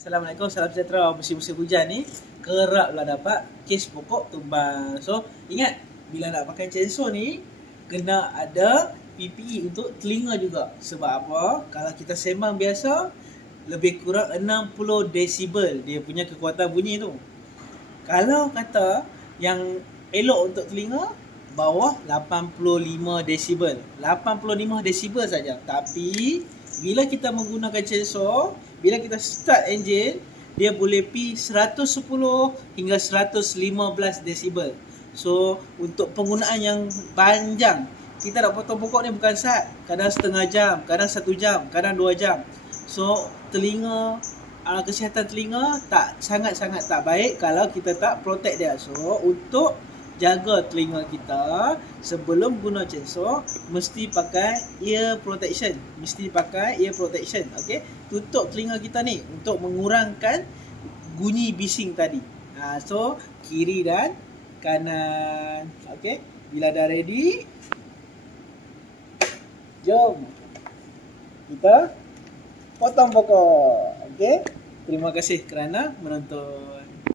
Assalamualaikum, salam sejahtera. Musim-musim hujan ni keraplah dapat kes pokok tumbang. So, ingat bila nak pakai chainsaw ni kena ada PPE untuk telinga juga. Sebab apa? Kalau kita sembang biasa lebih kurang 60 desibel dia punya kekuatan bunyi tu. Kalau kata yang elok untuk telinga bawah 85 desibel. 85 desibel saja. Tapi bila kita menggunakan chainsaw, bila kita start engine, dia boleh pi 110 hingga 115 desibel. So, untuk penggunaan yang panjang, kita nak potong pokok ni bukan sat, kadang setengah jam, kadang 1 jam, kadang 2 jam. So, telinga, kesihatan telinga sangat-sangat tak baik kalau kita tak protect dia. So, untuk jaga telinga kita sebelum guna chainsaw mesti pakai ear protection. Okey, tutup telinga kita ni untuk mengurangkan bunyi bising tadi. So kiri dan kanan. Okey, bila dah ready, jom kita potong pokok. Okey, terima kasih kerana menonton.